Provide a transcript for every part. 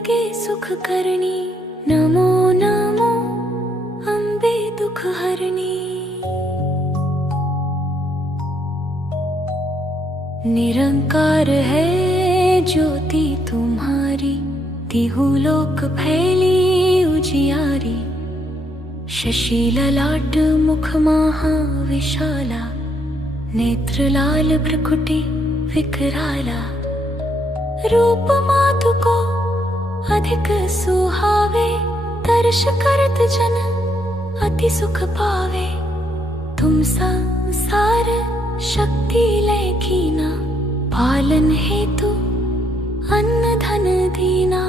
दुर्गे सुख करणी, नमो नमो अम्बे दुख हरणी। निरंकार है ज्योति तुम्हारी, तिहु लोक फैली उजियारी। शशि ललाट मुख महाविशाला, नेत्र लाल भ्रुकुटी विकराला। रूप मातु को अधिक सुहावे, दर्श करत जन अति सुख पावे। तुम संसार शक्ति लेखीना, पालन हेतु अन्न धन दीना।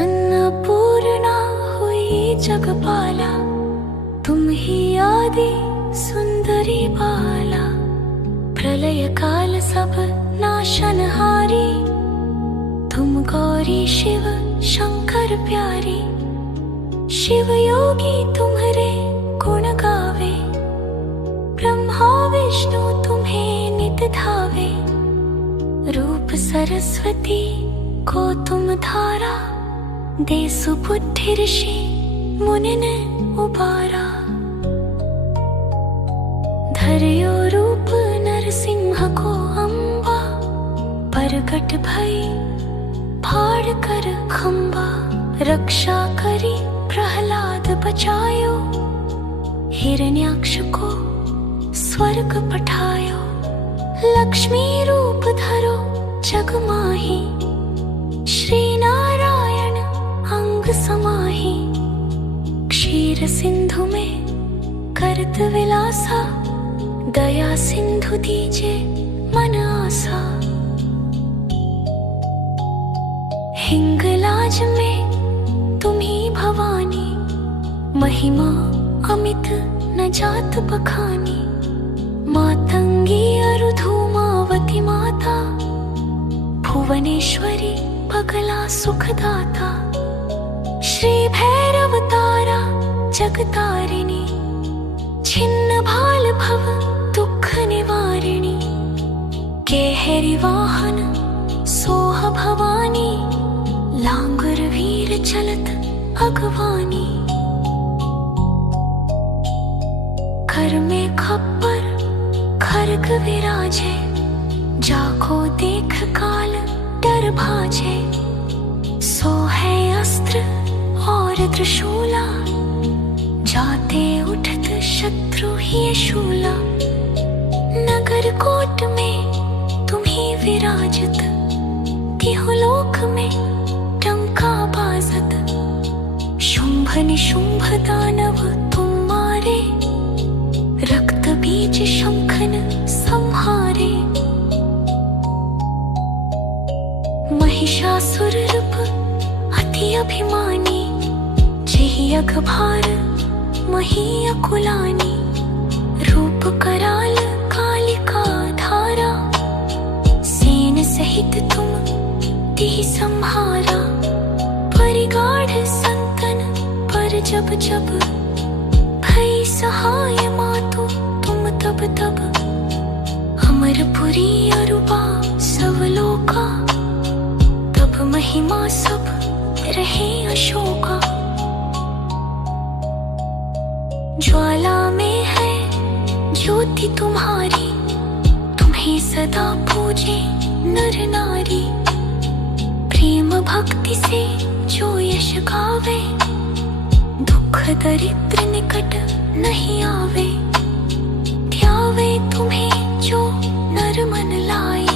अन्नपूर्णा हुई जगपाला, तुम ही आदि सुंदरी बाला। प्रलय काल सब नाशनहारी, तुम गौरी शिव शंकर प्यारी। शिव योगी तुम्हारे गुण गावे, ब्रह्मा विष्णु तुम्हें नित धावे। रूप सरस्वती को तुम धारा, दे सुबुद्धि ऋषि मुनिन उबारा। धर्यो रूप नरसिंह को अम्बा, प्रगट भई फाड़ कर खंबा। रक्षा करी प्रहलाद बचायो, हिरण्याक्ष को स्वर्ग पठायो। लक्ष्मी रूप धरो जग माही, श्री नारायण अंग समाही। क्षीर सिंधु में करत विलासा, दया सिंधु दीजे मन आसा। हिंगलाज में तुम्ही भवानी, महिमा अमित न जात बखानी। मातंगी अरु धूमावती माता, भुवनेश्वरी पगला सुखदाता। श्री भैरव तारा जगतारिणी, छिन्न भाल भव दुख निवारिणी। केहरि वाहन सोह भवानी, लांगुर वीर चलत अगवानी। कर में खप्पर खरग विराजे, जाको देख काल डर भाजे। सो है अस्त्र और त्रिशूला, जाते उठत शत्रु ही शूला। नगर कोट में तुम्ही विराजत, तिहु लोक में टंका बाजत। शुंभ निशुंभ दानव तुम मारे, रक्त बीज शंखन संहारे। महिषासुर रूप अति अभिमानी, जेहि अघभार मही अकुलानी। रूप कराल कालिका धारा, सेन सहित तुम तिहि संहारा। परिगाढ़ संतन पर जब जब, भई सहाय मातु तुम तब तब। अमरपुरी अरुबा सब लोका, तब महिमा सब रहे अशोका। ज्वाला में है ज्योति तुम्हारी, तुम्हें सदा पूजे नर नारी। प्रेम भक्ति से जो यश गावे, दुख दरिद्र निकट नहीं आवे। ध्यावे तुम्हें जो नर मन लाई,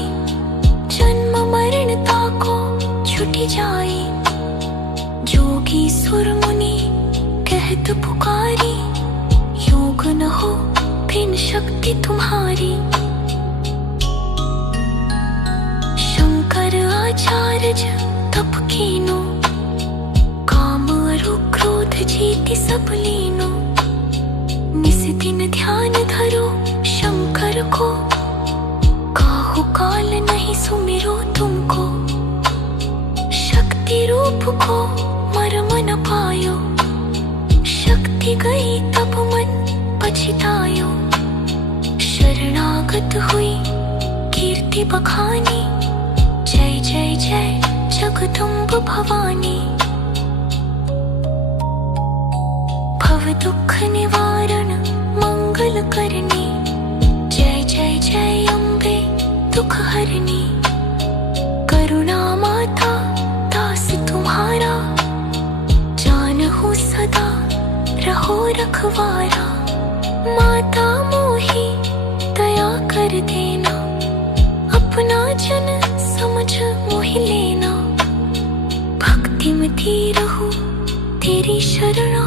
जन्म मरण ताको छुटी जाई। जोगी सुर मुनि कहत पुकारी, योग न हो बिन शक्ति तुम्हारी। शंकर आचार्य तप कीनो, काम अरु क्रोध जीति सब लीनो। निस दिन ध्यान धरो शंकर को, काहु काल नहीं सुमिरो तुमको। शक्ति रूप को मर्म न पायो, शक्ति गई तब मन पछतायो। शरणागत हुई कीर्ति बखानी, जय जय जय जगदम्ब भवानी, भव दुख निवारण मंगल करनी, जय जय जय अम्बे दुख हरनी। करुणा माता दास तुम्हारा, जानहु सदा रहो रखवारा। माता मोहि दया कर देना, अपना जन समझ मोहि लेना। भक्ति में दी रहूं तेरी शरणा,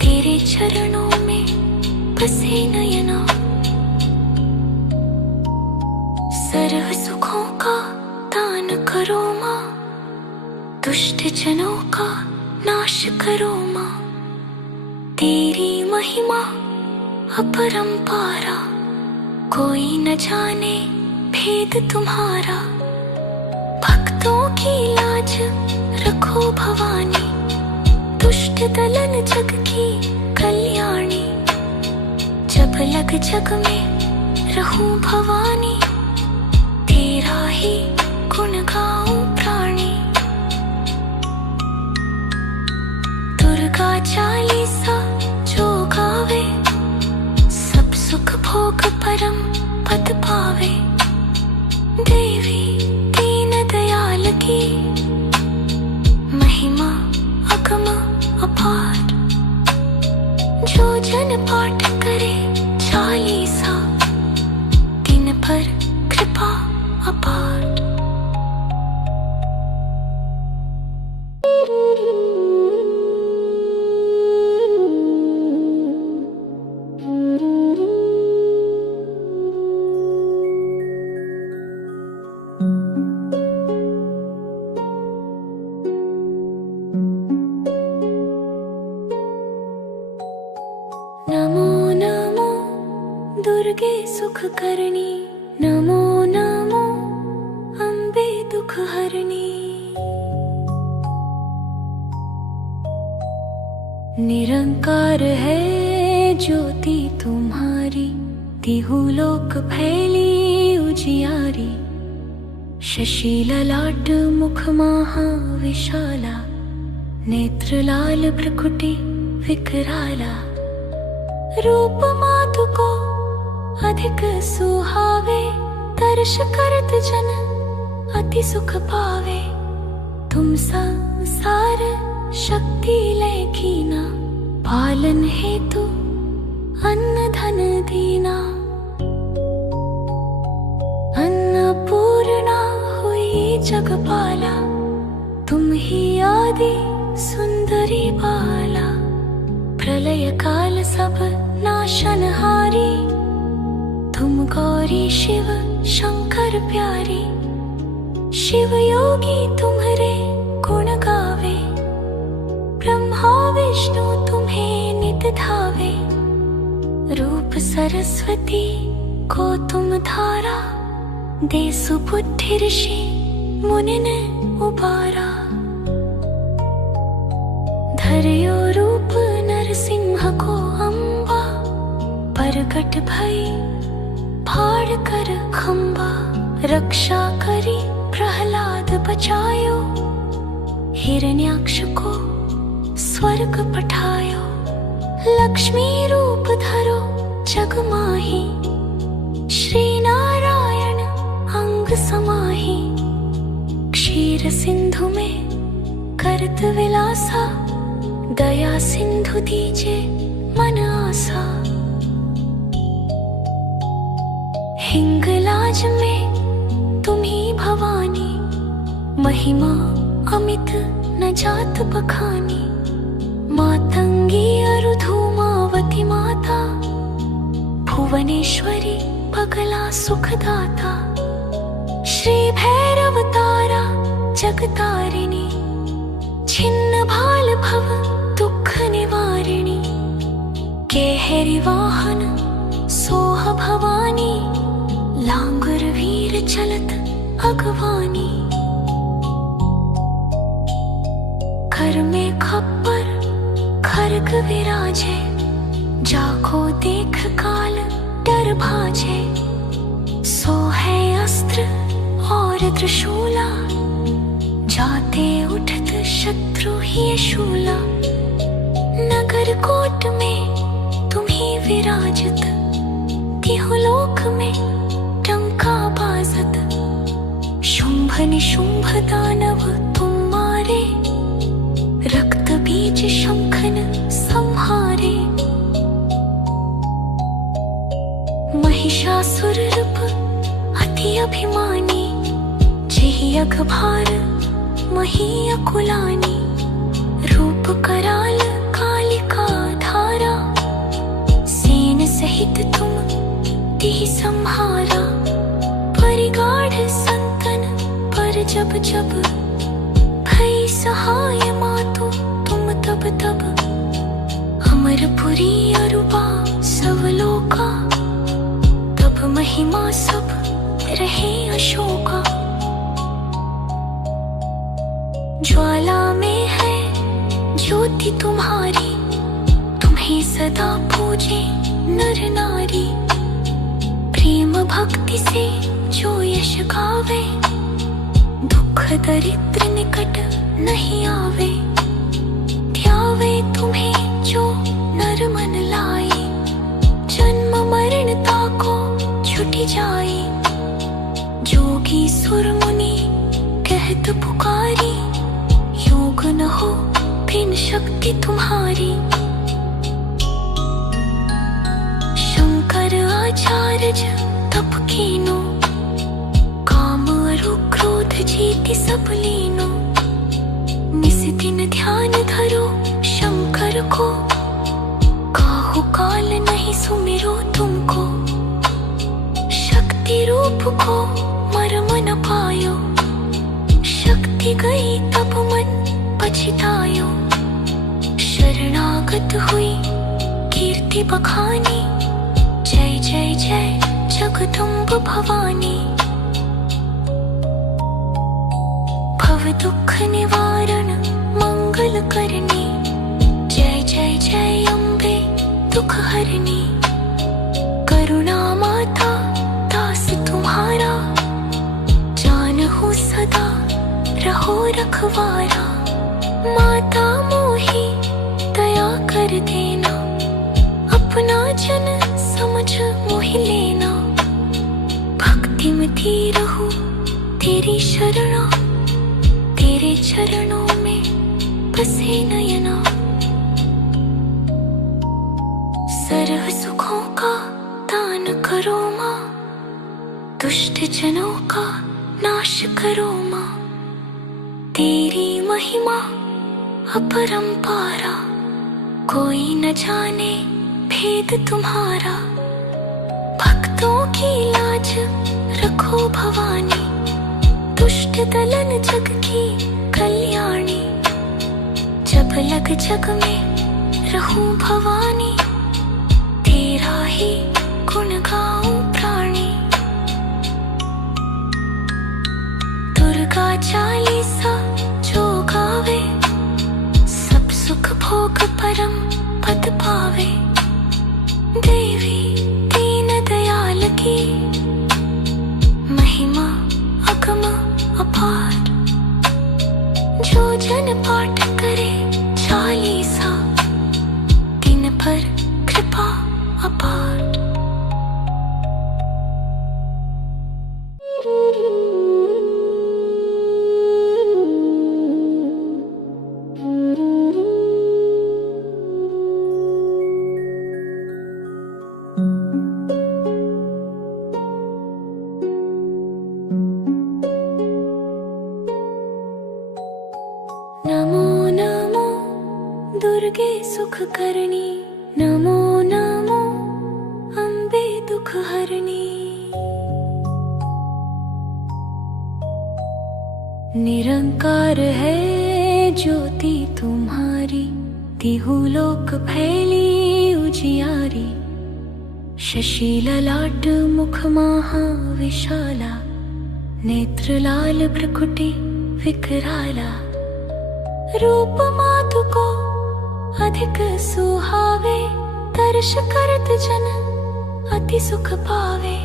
तेरे चरणों में बसे नयना। सर्व सुखों का दान करो माँ, दुष्ट जनों का नाश करो माँ। तेरी महिमा अपरंपारा, कोई न जाने भेद तुम्हारा। भक्तों की लाज रखो भवानी, दुष्ट दलन जग की कल्याणी। जब लग जग में रहूं भवानी, तेरा ही गुण गाऊं प्राणी। दुर्गा चालीसा जो गावे, सब सुख भोग परम पद पावे। देवी दीन दयाल की, महिमा अगम अपार। जो जन पाठ करे चालीसा, दिन भर कृपा अपार। नमो नमो दुर्गे सुख करनी, नमो नमो अम्बे दुख हरनी। निरंकार है ज्योति तुम्हारी, तिहु लोक फैली उजियारी। शशि ललाट मुख महा विशाला, नेत्र लाल भ्रुकुटी विकराला। रूप माधु को अधिक सुहावे, दर्श करत जन अति सुख पावे। तुम संसार शक्ति लेखीना, पालन हेतु अन्न धन दीना। अन्नपूर्णा हुई जगपाला, तुम ही आदि सुंदरी बाला। प्रलय काल सब नाशनहारी, तुम गौरी शिव शंकर प्यारी। शिव योगी तुम्हारे गुण गावे, ब्रह्मा विष्णु तुम्हें नित धावे। रूप सरस्वती को तुम धारा, दे सुबुद्धि ऋषि मुनि ने उबारा। धर्यो रूप नरसिंह को अम्बा, प्रगट भई फाड़ कर खंबा। रक्षा करी प्रहलाद बचायो, हिरण्याक्ष को स्वर्ग पठायो। लक्ष्मी रूप धरो जग माही, श्री नारायण अंग समाही। क्षीर सिंधु में करत विलासा, दया सिंधु दीजे मन आसा। हिंगलाज में तुम ही भवानी, महिमा अमित न जात बखानी। मातंगी अरु धूमावती माता, भुवनेश्वरी पगला सुखदाता। श्री भैरव तारा जगतारिणी, छिन्न भाल भव दुख निवारिणी। केहरि वाहन सोह भवानी, लांगुर वीर चलत अगवानी। घर में खप्पर खरग विराजे, जाको देख काल डर भाजे। सो है अस्त्र और त्रिशूला, शत्रुही शूला, नगर कोट में तुम्ही विराजत, तिहुलोक में टंका बाजत। शुंभ निशुंभ दानव तुम मारे, रक्त बीज शंखन संहारे। महिषासुर रूप अति अभिमानी, जेहि अघभार मही अकुलानी। रूप कराल कालिका धारा, सेन सहित तुम तिहि संहारा। परिगाढ़ संतन पर जब जब, भई सहाय मातु तुम तब तब। अमरपुरी अरुबा सवलोका, तब महिमा सब रहे अशोका। ज्वाला में है ज्योति तुम्हारी, तुम्हें सदा पूजे नर नारी। प्रेम भक्ति से जो यश गावे, दुख दरिद्र निकट नहीं आवे। ध्यावे तुम्हें जो नर मन लाए, जन्म मरण ताको छुटी जाए। जोगी सुर मुनि कहत पुकारी, योग न हो बिन शक्ति तुम्हारी। शंकर आचार्य तप कीनो, काम अरु क्रोध जीति सब लीनो। निस दिन ध्यान धरो शंकर को, काहू काल नहीं सुमिरो तुमको। शक्ति रूप को मर्म न पायो, शक्ति गई तब मन पछतायो। शरणागत हुई कीर्ति बखानी, जय जय जय जगदम्ब भवानी। भव दुख निवारण मंगल करनी, जय जय जय अम्बे दुख हरनी। करुणा माता दास तुम्हारा, जानहु सदा रहो रखवारा। माता मोहि दया कर देना, अपना जन समझ मोहि लेना। भक्ति में थी रहूं तेरी शरणा, तेरे चरणों में बसे नयना। सर्व सुखों का दान करो माँ, दुष्ट जनों का नाश करो माँ। तेरी महिमा अपरंपारा, कोई न जाने भेद तुम्हारा। भक्तों की लाज रखो भवानी, दुष्ट दलन जग की कल्याणी। जब लग जग में रहूं भवानी, तेरा ही गुण गाऊं प्राणी। दुर्गा चालीसा जो गावे, सब सुख भोग परम पद पावे। देवी दीन दयाल की, महिमा अगम अपार। जो जन पाठ करे चालीसा, दिन पर कृपा अपार। नमो नमो दुर्गे सुख करणी, नमो नमो अम्बे दुख हरणी। निरंकार है ज्योति तुम्हारी, तिहुलोक फैली उजियारी। शशि ललाट मुख महाविशाला, नेत्र लाल भ्रुकुटी विकराला। रूप मातु को अधिक सुहावे, दर्श करत जन अति सुख पावे।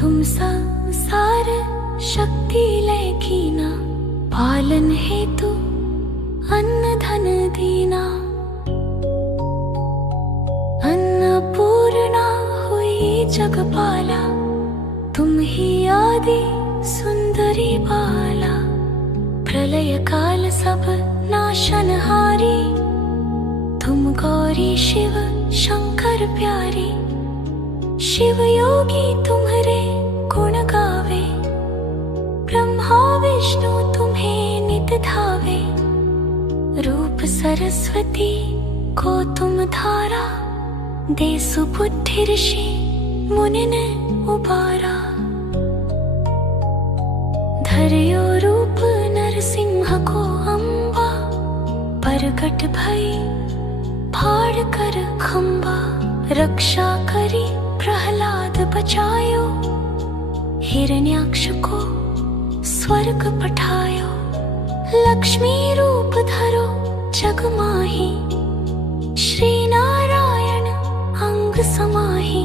तुम संसार शक्ति लेखीना, पालन हेतु अन्न धन दीना। अन्नपूर्णा हुई जगपाला, तुम ही आदि सुंदरी बाला। प्रलय काल सब नाशनहारी, तुम गौरी शिव शंकर प्यारी। शिव योगी तुम्हारे गुण गावे, ब्रह्मा विष्णु तुम्हें नित धावे। रूप सरस्वती को तुम धारा, दे सुबुद्धि ऋषि मुनि ने उबारा। धर्यो रूप नरसिंह को अम्बा, प्रगट भई फाड़ कर खंबा। रक्षा करी प्रहलाद बचायो, हिरण्याक्ष को स्वर्ग पठायो। लक्ष्मी रूप धरो जग माही, श्री नारायण अंग समाही।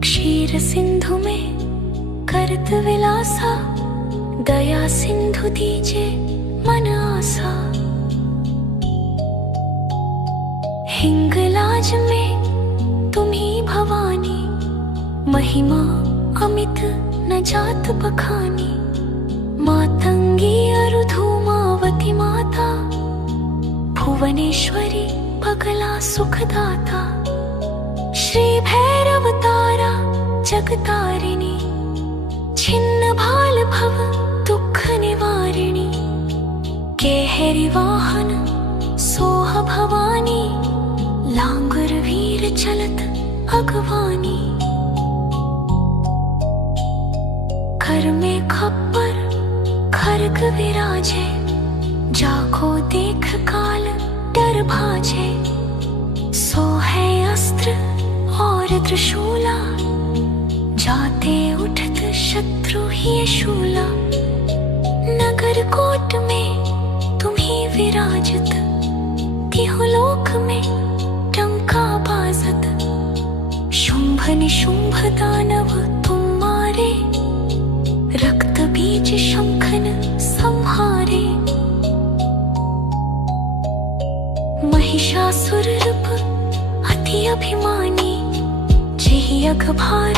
क्षीर सिंधु में करत विलासा, दया सिंधु दीजे मन आसा। हिंगलाज में तुम ही भवानी, महिमा अमित न जात बखानी। मातंगी अरु धूमावती माता, भुवनेश्वरी पगला सुखदाता। श्री भैरव तारा जगतारिणी, छिन्न भाल भव दुख निवारिणी। केहरि वाहन सोह भवानी, लांगुर वीर चलत अगवानी। घर में खप्पर खरग विराजे, जाको देख काल डर भाजे। सो है अस्त्र और त्रिशूला, जाते उठत शत्रु ही शूला। नगर कोट में तुम ही विराजत, तिहु लोक में डंका बाजत। शुंभ निशुंभ दानव तुम मारे, रक्त बीज शंखन संहारे। महिषासुर रूप अति अभिमानी, जेहि अघभार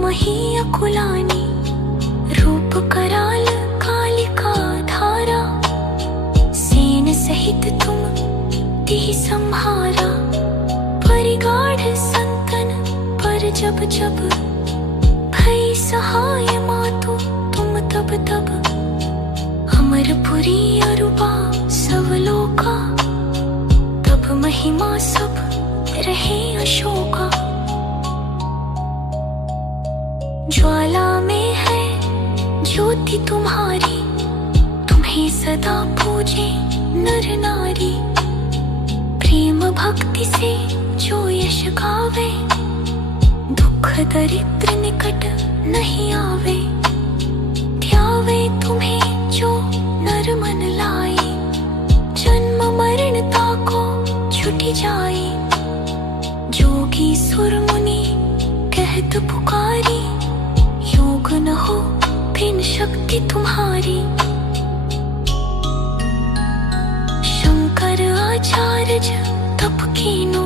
मही अकुलानी। रूप कराल कालिका धारा, सेन सहित तुम तिहि संहारा। परिगाढ़ संतन पर जब जब, भई सहाय मातु तुम तब तब। अमरपुरी अरुबा सब लोका, तब महिमा सब रहे अशोका। ज्वाला में है ज्योति तुम्हारी, तुम्हें सदा पूजे नर नारी। प्रेम भक्ति से जो यश गावे, दुख दरिद्र निकट नहीं आवे। ध्यावे तुम्हें जो नर मन लाई, जन्म मरण ताको छुटी जाई। जोगी सुर मुनि कहत पुकारी, योग न हो बिन शक्ति तुम्हारी। शंकर आचार्य तप कीनो,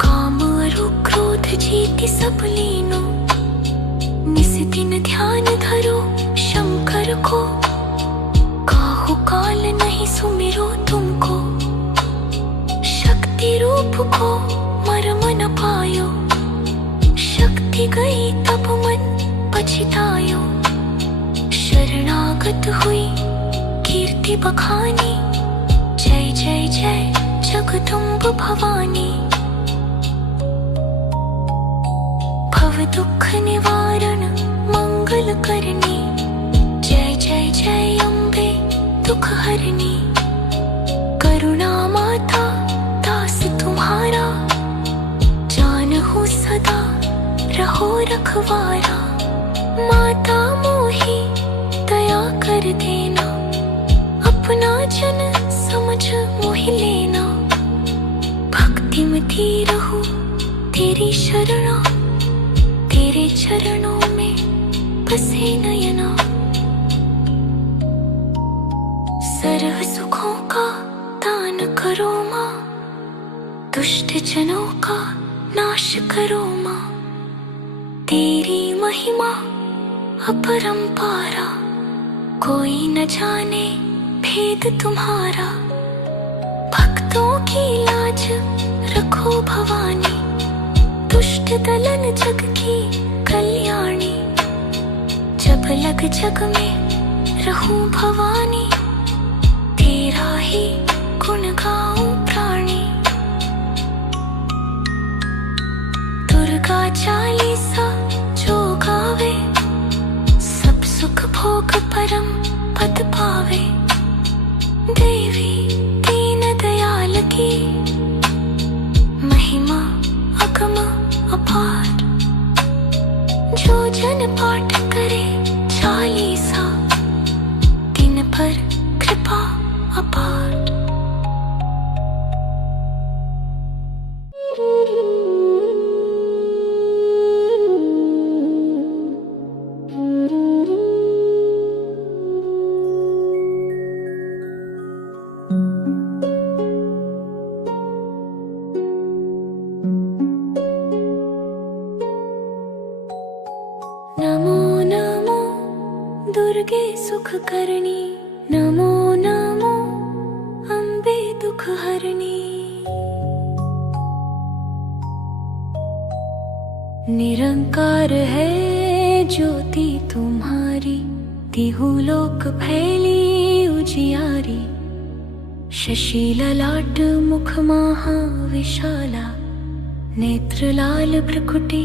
काम अरु क्रोध जीति सब लीनो। निस दिन ध्यान धरो शंकर को, काहु काल नहीं सुमिरो तुमको। शक्ति रूप को मर्म न पायो, शक्ति गई तब मन पछतायो। शरणागत हुई कीर्ति बखानी, जय जय जय जगदम्ब भवानी। भव दुख निवारण मंगल करनी, जय जय जय अम्बे दुख हरनी। करुणा माता दास तुम्हारा, जानहु सदा रहो रखवारा। माता मोहि दया कर देना, अपना जन समझ मोहि लेना। भक्ति मती रहूं तेरी शरणा, तेरे चरणों में बसे नयना। सर्व सुखों का दान करो माँ, दुष्ट जनों का नाश करो माँ। तेरी महिमा अपरंपारा, कोई न जाने भेद तुम्हारा। भक्तों की लाज रखो भवानी, दुष्ट दलन जग की कल्याणी। जब लग जग में रहूं भवानी, तेरा ही गुण गाऊं प्राणी। दुर्गा चालीसा जो गावे, सब सुख भोग परम पद पावे। देवी दीन दयाल की, महिमा अगम अपार। जो जन पाठ करे चालीसा, दिन पर कृपा अपार। नमो नमो दुर्गे सुख करणी, नमो नमो अम्बे दुख हरणी। निरंकार है ज्योति तुम्हारी, तिहु लोक फैली उजियारी। शशि ललाट मुख महाविशाला, नेत्र लाल भ्रुकुटी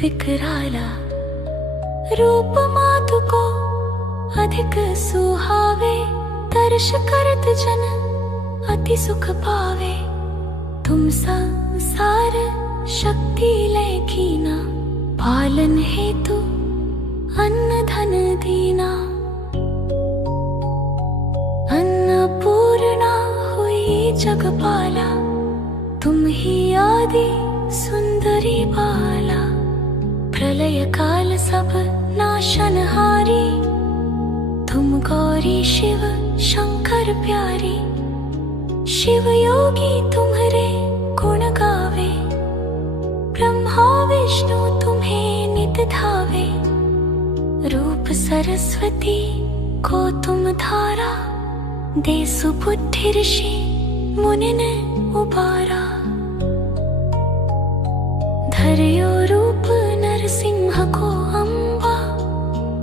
विकराला। रूप मातु को अधिक सुहावे, दर्श करत जन अति सुख पावे। तुम संसार शक्ति लेखीना, पालन हेतु अन्न धन दीना। अन्नपूर्णा हुई जगपाला, तुम ही आदि सुंदरी बाला। प्रलय काल सब नाशनहारी, तुम गौरी शिव शंकर प्यारी। शिव योगी तुम्हारे गुण गावे, ब्रह्मा विष्णु तुम्हें नित धावे। रूप सरस्वती को तुम धारा, दे सुबुद्धि ऋषि मुनिन उबारा। धर्यो रूप नरसिंह को अम्बा,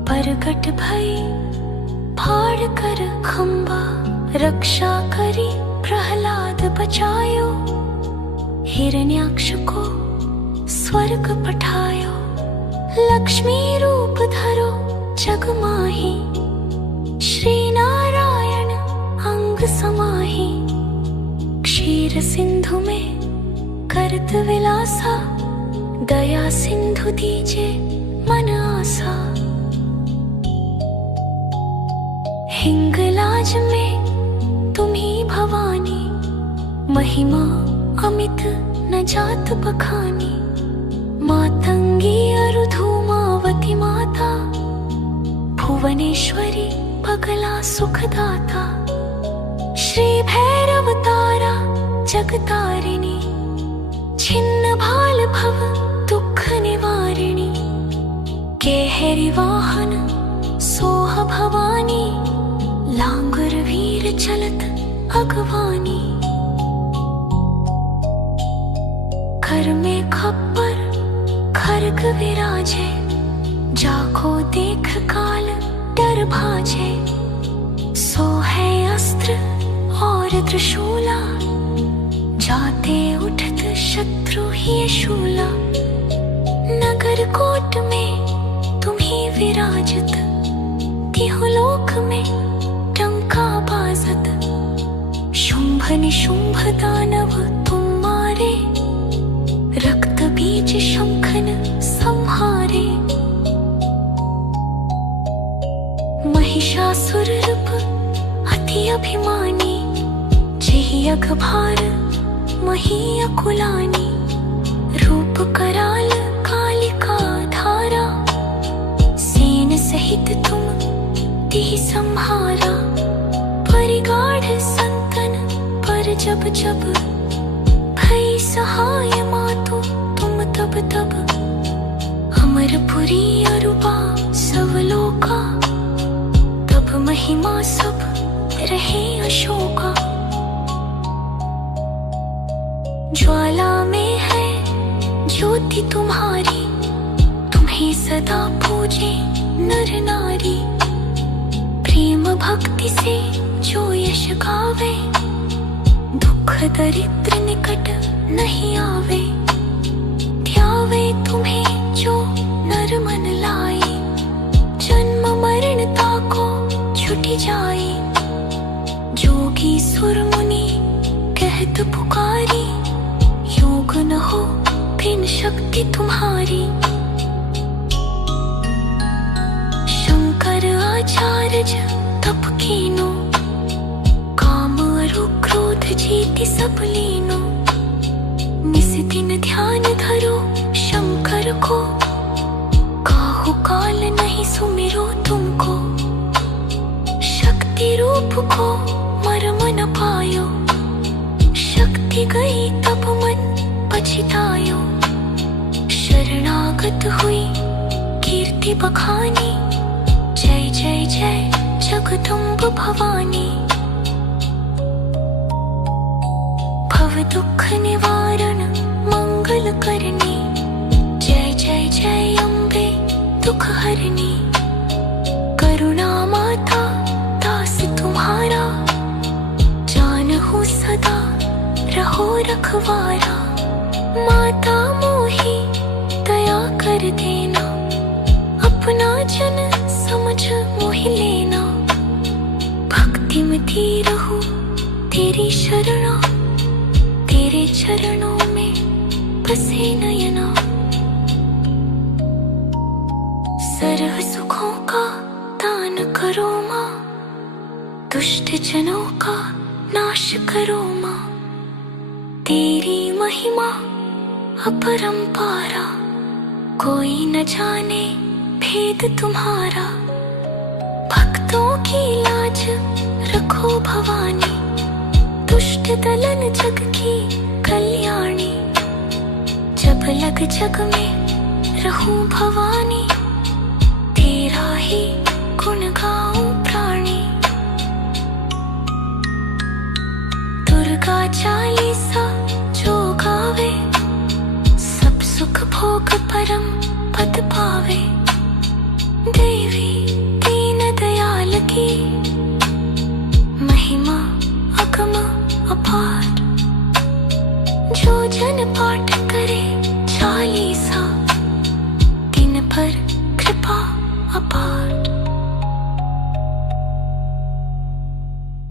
प्रगट भई फाड़ कर खंबा। रक्षा करी प्रहलाद बचायो, हिरण्याक्ष को स्वर्ग पठायो। लक्ष्मी रूप धरो जग माही, श्री नारायण अंग समाही। क्षीर सिंधु में करत विलासा, दया सिंधु दीजे मन आसा। हिंगलाज में तुम्ही भवानी, महिमा अमित न जात बखानी। मातंगी अरु धूमावती माता, भुवनेश्वरी पगला सुखदाता। श्री भैरव तारा जगतारिणी, छिन्न भाल भव दुख निवारिणी। केहरि वाहन सोह भवानी, लांगुर वीर चलत अगवानी। कर में खप्पर खरग विराजे, जाको देख काल डर भाजे। सो है अस्त्र और त्रिशूला, जाते उठत शत्रु ही शूला। नगर कोट में तुम्ही विराजत, तिहु लोक में टंका बाजत। शुंभ निशुंभ दानव तुम मारे, रक्त बीज शंखन संहारे। महिषासुर रूप अति अभिमानी, जेहि अघभार मही अकुलानी। रूप कराल कालिका धारा, सेन सहित तुम तिहि संहारा। परिगा ज्योति तुम्हारी, तुम्हें सदा पूजे नर नारी। प्रेम भक्ति से जो यश गावे, दुख दरिद्र निकट नहीं आवे। ध्यावे तुम्हें जो नर मन लाई, जन्म मरण ताको छुटी जाई। जोगी सुर मुनि कहत पुकारी, योग न हो बिन शक्ति तुम्हारी। शंकर आचार्य तप कीनो, काम अरु क्रोध जीति सब लीनो। निस दिन ध्यान धरो शंकर को, काहू काल नहीं सुमिरो तुमको। शक्ति रूप को मर्म न पायो, शक्ति गई तब मन पछतायो। शरणागत हुई कीर्ति बखानी, जय जय जय जगदम्ब भवानी। भव दुख निवारण मंगल करनी, जय जय जय अम्बे दुख हरनी। करुणा माता दास तुम्हारा, जानहु सदा रहो रखवारा। माता मोहि दया कर देना, अपना जन समझ मोहि लेना। भक्ति में थी रहूं तेरी शरणा, तेरे चरणों में बसे नयना। सर्व सुखों का दान करो माँ, दुष्ट जनों का नाश करो माँ। तेरी महिमा अपरंपारा, कोई न जाने भेद तुम्हारा। भक्तों की लाज रखो भवानी, दुष्ट दलन जग की कल्याणी। जब लग जग में रहूं भवानी, तेरा ही गुण गाऊं प्राणी। दुर्गा चालीसा जो गावे, सब सुख भोग परम पद पावे। देवी दीन दयाल की, महिमा अगम अपार। जो जन पाठ